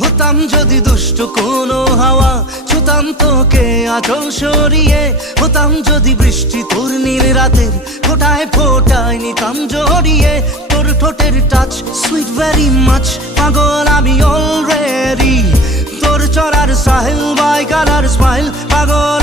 হতাম যদি দুষ্ট কোনো হাওয়া, ছুতাম তোকে আঁচল সরিয়ে। হতাম যদি বৃষ্টি তোর নীল রাতের ফোটায় ফোটায় নিতাম জড়িয়ে। তোর ঠোঁটের টাচ সুইট ভেরি মাচ, পাগল আমি অলরেডি। তোর চড়ার সাহেল বাই কালার স্মাইল, পাগল